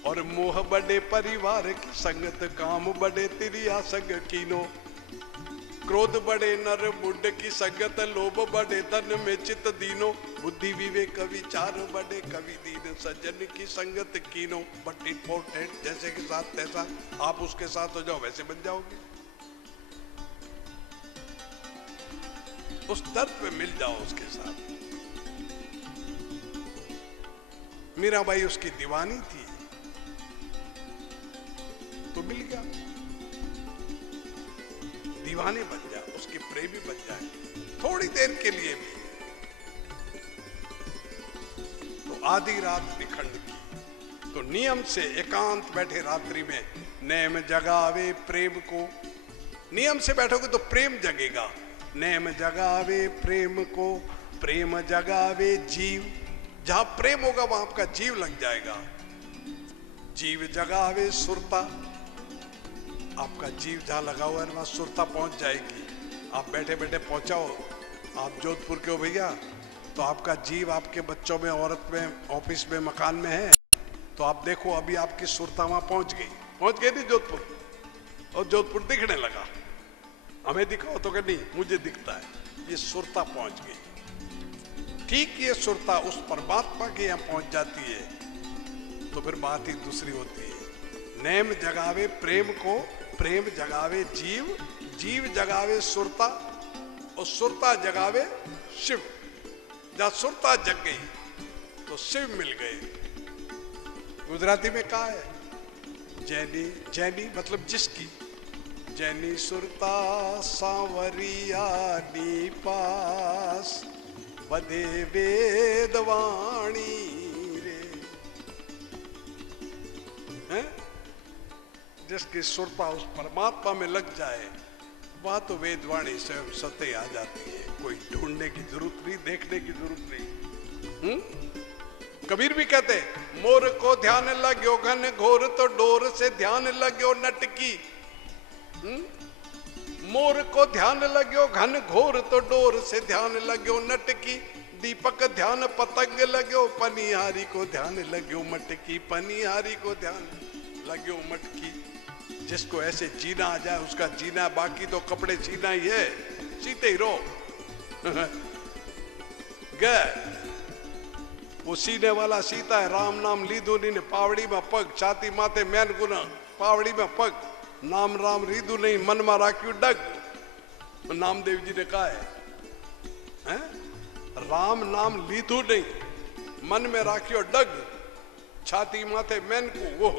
और मोह बढ़े परिवार की संगत, काम बढ़े तिरिया संग कीनो, क्रोध बढ़े नर बुढ़ की संगत, लोभ बढ़े धन में चित दीनो, बुद्धि विवेक विचार बढ़े कवि दीन, सज्जन की संगत कीनो। बट इम्पोर्टेंट, जैसे के साथ तैसा, आप उसके साथ हो जाओ वैसे बन जाओगे, उस दर्द पे मिल जाओ उसके साथ। मीराबाई उसकी दीवानी थी तो मिल गया, दीवाने बन जाए, उसके प्रेमी बन जाए थोड़ी देर के लिए भी। तो आधी रात निखंड की, तो नियम से एकांत बैठे रात्रि में, नेम जगावे प्रेम को। नियम से बैठोगे तो प्रेम जगेगा। नेम जगावे प्रेम को, प्रेम जगावे जीव। जहां प्रेम होगा वहां आपका जीव लग जाएगा। जीव जगावे सुरता, आपका जीव जहां लगा हुआ है वहां सुरता पहुंच जाएगी। आप बैठे बैठे पहुंचाओ, आप जोधपुर के हो भैया, तो आपका जीव आपके बच्चों में, औरत में, ऑफिस में, मकान में है, तो आप देखो अभी आपकी सुरता वहां पहुंच गई नहीं जोधपुर, और जोधपुर दिखने लगा। हमें दिखाओ तो नहीं, मुझे दिखता है, ये सुरता पहुंच गई। ठीक ये सुरता उस परमात्मा के यहां पहुंच जाती है तो फिर बात ही दूसरी होती है। नेम जगावे प्रेम को, प्रेम जगावे जीव, जीव जगावे सुरता, और सुरता जगावे शिव। जहां सुरता जग गई तो शिव मिल गए। गुजराती में कहा है, जैनी, जैनी मतलब जिसकी, जैनी सुरता सांवरिया नी पास, बधे वेदवाणी रे। हैं? जिसकी सुरता उस परमात्मा में लग जाए, वह तो वेदवाणी स्वयं सत्य आ जाती है। कोई ढूंढने की जरूरत नहीं, देखने की जरूरत नहीं। कबीर भी कहते, मोर को ध्यान लग्यो घन घोर, तो डोर से ध्यान लग्यो नटकी। मोर को ध्यान लग्यो घन घोर, तो डोर से ध्यान लग्यो नटकी। दीपक ध्यान पतंग लग्यो, पनिहारी को ध्यान लग्यो मटकी। पनिहारी को ध्यान लग्यो मटकी। जिसको ऐसे जीना आ जाए उसका जीना, बाकी तो कपड़े सीना ही है, सीते ही रहो। गए वो सीने वाला सीता है, राम नाम लीधु नहीं, पावड़ी में पग, छाती माथे मैन गुना, पावड़ी में पग, नाम राम रीधु नहीं, मन में राख्यू डग। नामदेव जी ने कहा है, राम नाम लीधु नहीं, मन में राखियो डग, छाती माथे मैन को। वो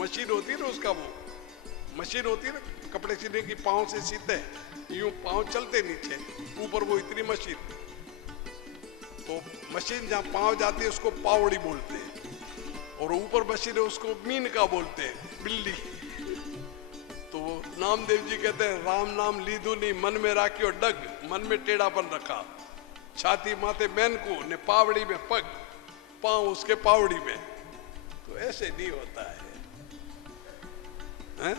मशीन होती है ना, उसका वो मशीन होती है ना, कपड़े सीने की पाँव से सीते हैं, यूं पाँव चलते नीचे, ऊपर वो इतनी मशीन, तो मशीन जहाँ पाँव जाती है उसको पावड़ी बोलते हैं, और ऊपर मशीन है उसको मीन का बोलते हैं, बिल्ली। तो नामदेव जी कहते हैं राम नाम लीधु नहीं मन में राखी और डग, मन में टेढ़ापन रखा, छाती माथे मैन को ने पावड़ी में पग, पाँव उसके पावड़ी में। तो ऐसे नहीं होता है, हैं?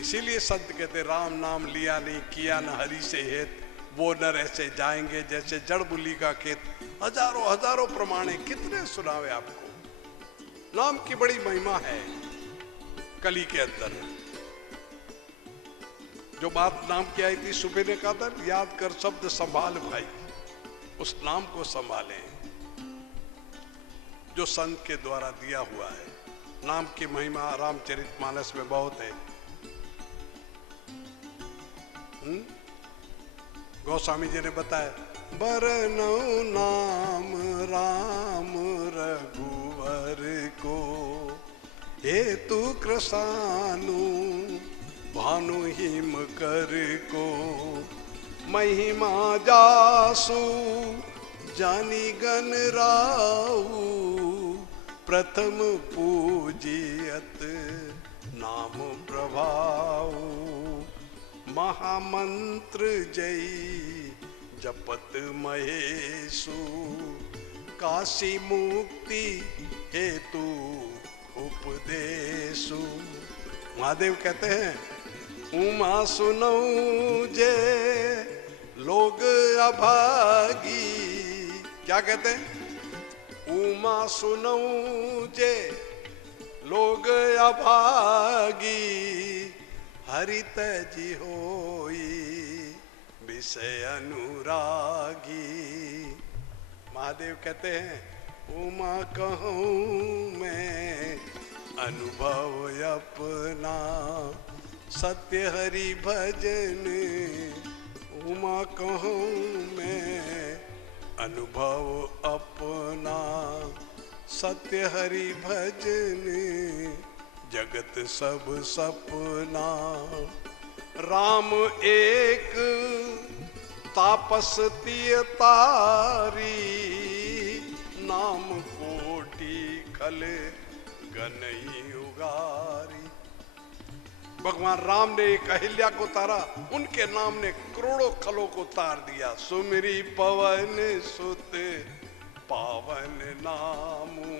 इसीलिए संत कहते राम नाम लिया नहीं किया न हरि से हेत, वो नर ऐसे जाएंगे जैसे जड़ बुली का खेत। हजारों हजारों प्रमाणे कितने सुनावे आपको। नाम की बड़ी महिमा है कली के अंदर। जो बात नाम की आई थी, सुबह ने कहा था याद कर शब्द संभाल भाई, उस नाम को संभाले जो संत के द्वारा दिया हुआ है। नाम की महिमा रामचरितमानस में बहुत है। गोस्वामी जी ने बताया बरनौ नाम राम रघुवर को, हेतु कृसानु भानु हिम कर को, महिमा जासु जानी गन राऊ, प्रथम पूजियत नाम प्रभाऊ, महामंत्र जय जपत महेशु, काशी मुक्ति हेतु उपदेशु। महादेव कहते हैं उमा सुनौ जे लोग अभागी, क्या कहते हैं? उमा सुनौ जे लोग अभागी, हरित जी होई विषय अनुरागी। महादेव कहते हैं उमा कहूँ मैं अनुभव अपना, सत्य हरि भजन उमा कहूँ मैं अनुभव अपना, सत्य हरि भजन जगत सब सपना। राम एक तापस तिय तारी, नाम कोटि खल गनई उगारी। भगवान राम ने एक अहिल्या को तारा, उनके नाम ने करोड़ों खलों को तार दिया। सुमिरी पवन सुत पावन नामू,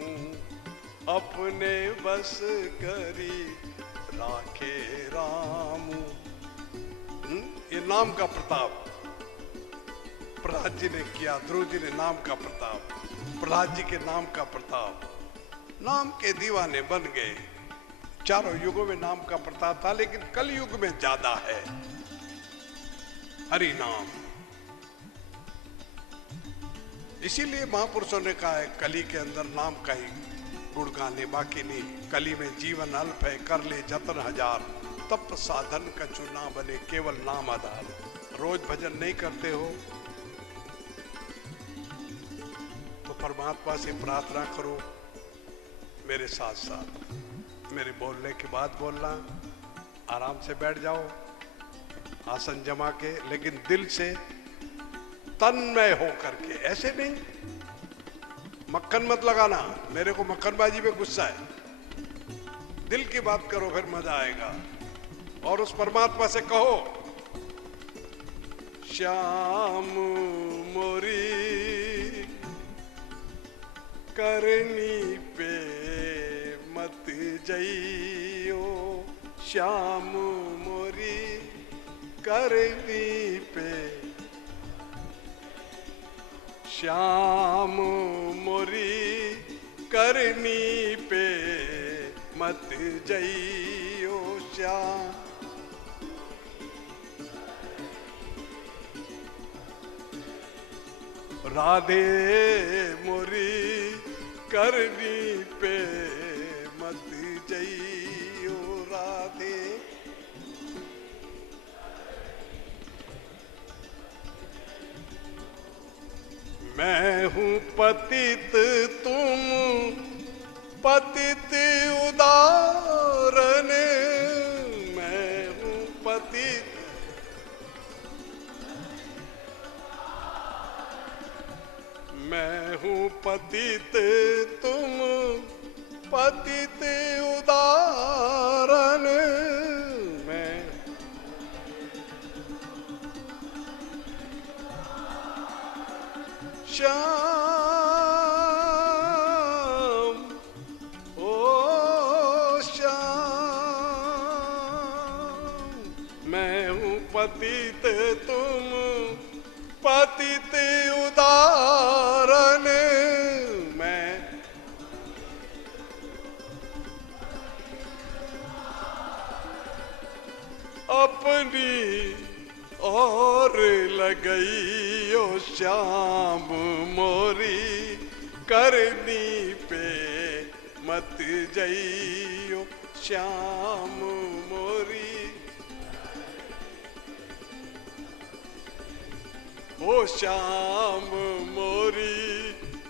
अपने बस करी राखे रामू। ये नाम का प्रताप प्रहलाद जी ने किया, ध्रुव जी ने नाम का प्रताप, प्रहलाद जी के नाम का प्रताप। नाम के दीवाने बन गए। चारों युगों में नाम का प्रताप था, लेकिन कल युग में ज्यादा है हरि नाम। इसीलिए महापुरुषों ने कहा है कली के अंदर नाम का ही गुण गाने, बाकी नहीं। कली में जीवन अल्प है, कर ले जतन हजार, तप साधन कछु ना बने, केवल नाम आधार। रोज भजन नहीं करते हो तो परमात्मा से प्रार्थना करो, मेरे साथ साथ मेरे बोलने के बाद बोलना। आराम से बैठ जाओ आसन जमा के, लेकिन दिल से तन्मय हो करके, ऐसे नहीं मक्खन मत लगाना। मेरे को मक्खनबाजी पे गुस्सा है। दिल की बात करो, फिर मजा आएगा। और उस परमात्मा से कहो श्याम मोरी करनी पे मत जइयो, श्याम मोरी करनी पे, श्याम मोरी करनी पे मत जइयो, श्याम। राधे मोरी करनी पे मत जइयो, राधे। मैं हूँ पतित तुम पतित उदाहरण, मैं मैं हूँ पतित तुम पतित उदाहरण, मैं श्याम ओ श्याम, मैं हूँ पतित तुम पतित उदाहरण, मैं अपनी और लगई ओ श्याम मोरी करनी पे मत जइयो श्याम मोरी, ओ श्याम मोरी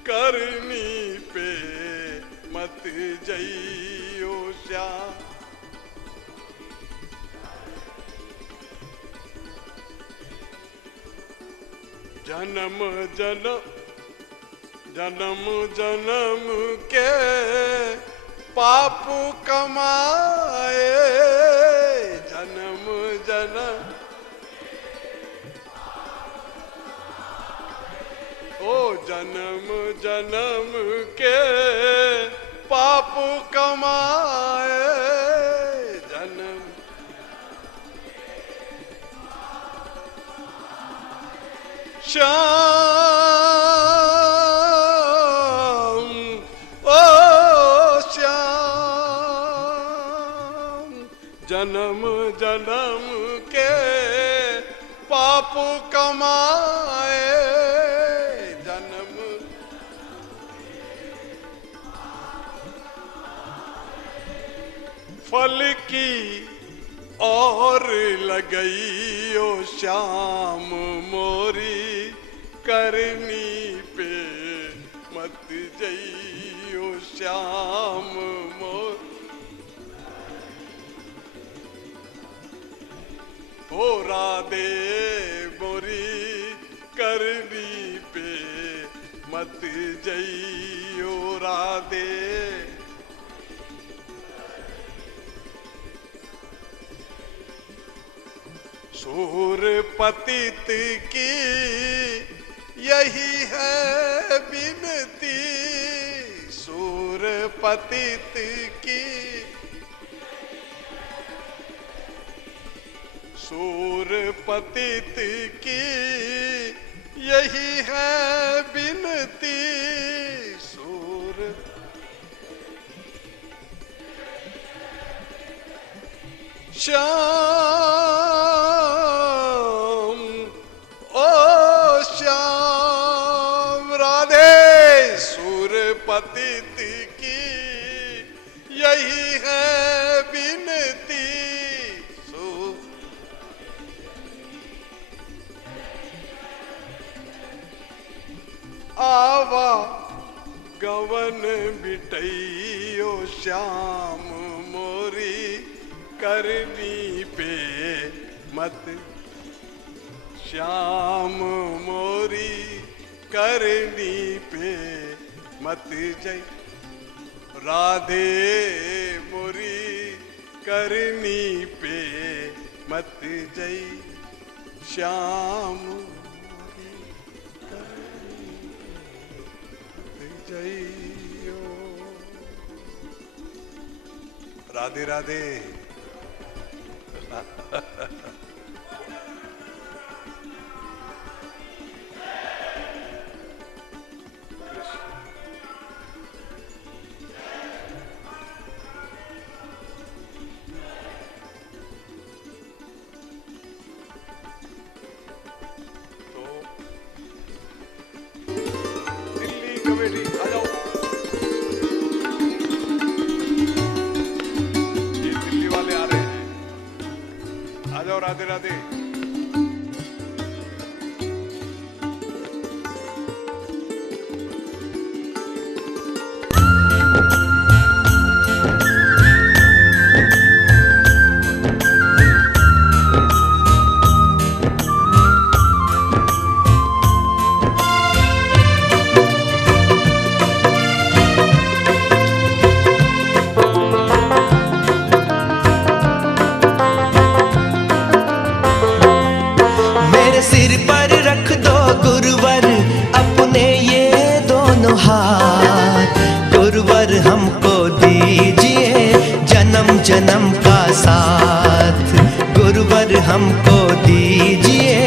करनी पे मत जइयो श्याम, जन्म जन्म जन्म जन्म के पाप कमाए, जन्म जन्म ओ जन्म जन्म के पाप कमाए, जन्म श्याम ओ श्याम, जन्म जन्म के पाप कमाए, जन्म फल की और लगई ओ श्याम मोरी करनी पे मत जइयो श्याम मोर, हो राधे मोरी करनी पे मत जइयो राधे, सूर पतित की यही है विनती, सूर पतित की सूर पतित की यही है विनती, सूर श्याम ओ श्याम राधे, सूर पतित की यही है विनती, आवा गवन बिटइयो श्याम मोरी करनी पे मत, श्याम मोरी करनी पे मत जय, राधे मोरी करनी पे मत जय, श्याम जइयो, राधे राधे। राधे सिर पर रख दो गुरुवर अपने ये दोनों हाथ। गुरुवर हमको दीजिए जन्म जन्म का साथ। गुरुवर हमको दीजिए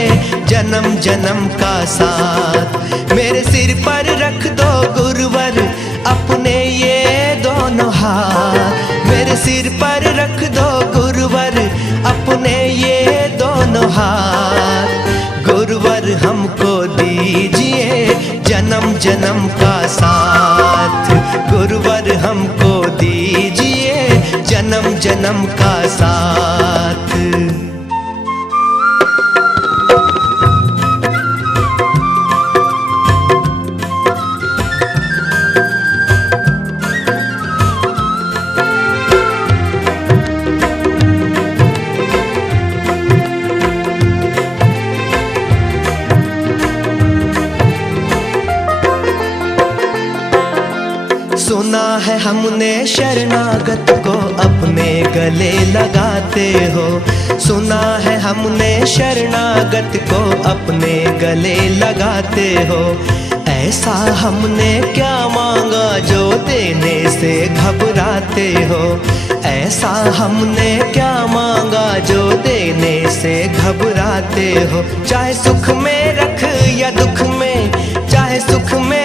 जन्म जन्म का साथ। मेरे सिर पर रख दो गुरुवर अपने ये दोनों हाथ। मेरे सिर पर रख दो गुरुवर अपने ये दोनों हाथ। गुरुवर हमको दीजिए जन्म जन्म का साथ। गुरुवर हमको दीजिए जन्म जन्म का साथ। सुना है हमने शरणागत को अपने गले लगाते हो। सुना है हमने शरणागत को अपने गले लगाते हो। ऐसा हमने क्या मांगा जो देने से घबराते हो। ऐसा हमने क्या मांगा जो देने से घबराते हो। चाहे सुख में रख या दुख में, चाहे सुख में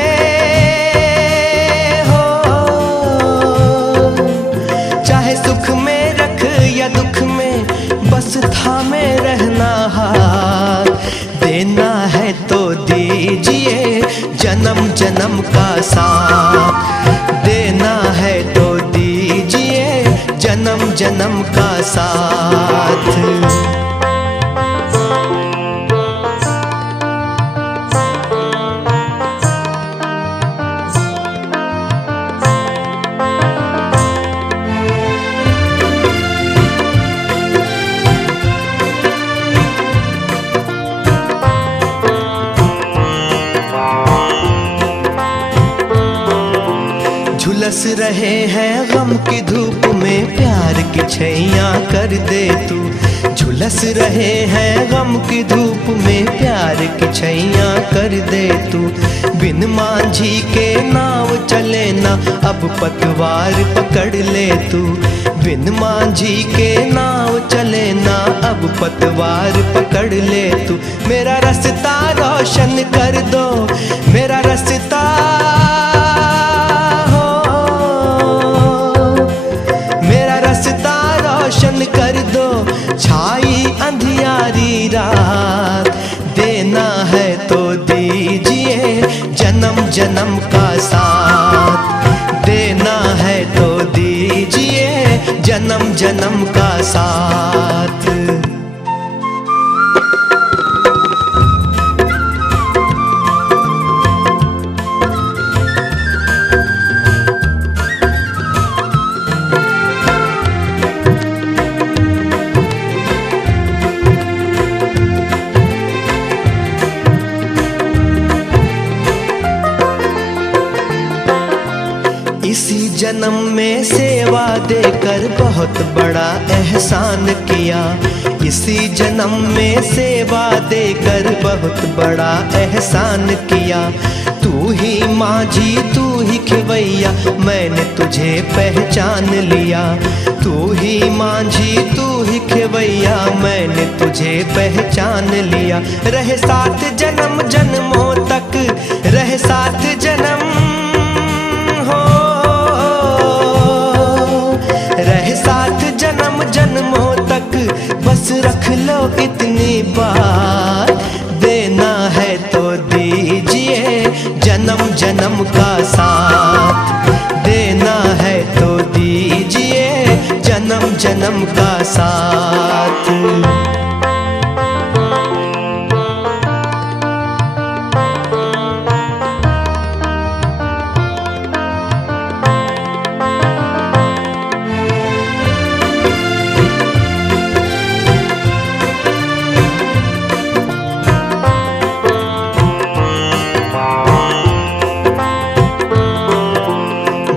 सुख में रख या दुख में, बस थामे रहना हाथ। देना है तो दीजिए जन्म जन्म का साथ। देना है तो दीजिए जन्म जन्म का साथ। झुलस रहे हैं गम की धूप में प्यार की छैया कर दे तू। झुलस रहे हैं गम की धूप में प्यार की छैया कर दे तू। बिन मांझी के नाव चले ना अब पतवार पकड़ ले तू। बिन मांझी के नाव चले ना अब पतवार पकड़ ले तू। मेरा रास्ता रोशन कर दो, मेरा रास्ता रोशन कर दो। छाई अंधियारी रात, देना है तो दीजिए जन्म जन्म का साथ। देना है तो दीजिए जन्म जन्म का साथ। इसी जन्म में सेवा देकर बहुत बड़ा एहसान किया। इसी जन्म में सेवा देकर बहुत बड़ा एहसान किया। तू ही मांझी तू ही खिवैया मैंने तुझे पहचान लिया। तू ही मांझी तू ही खिवैया मैंने तुझे पहचान लिया। रहे साथ जन्म जन्मों तक, रहे साथ जन्म रहे साथ जन्म जन्मों तक, बस रख लो इतनी बात। देना है तो दीजिए जन्म जन्म का साथ। देना है तो दीजिए जन्म जन्म का साथ।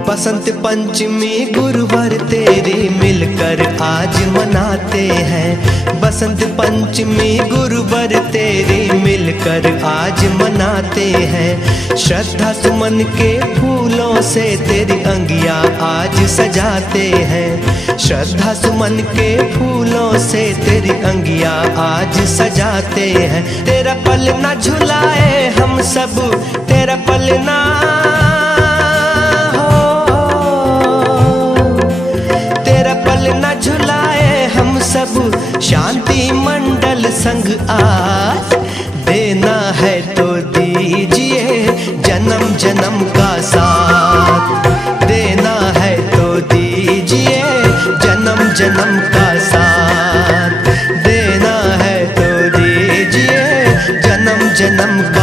बसंत पंचमी गुरुवर तेरी मिलकर आज मनाते हैं। बसंत पंचमी गुरुवर पर तेरी मिलकर आज मनाते हैं। श्रद्धा सुमन के फूलों से तेरी अंगिया आज सजाते हैं। श्रद्धा सुमन के फूलों से तेरी अंगिया आज सजाते हैं। तेरा पलना झुलाए हम सब, तेरा पलना पलना झुलाए हम सब, शांति मंडल संग आज। देना है तो दीजिए जन्म जन्म का साथ, देना है तो दीजिए जन्म जन्म का साथ, देना है तो दीजिए जन्म जन्म का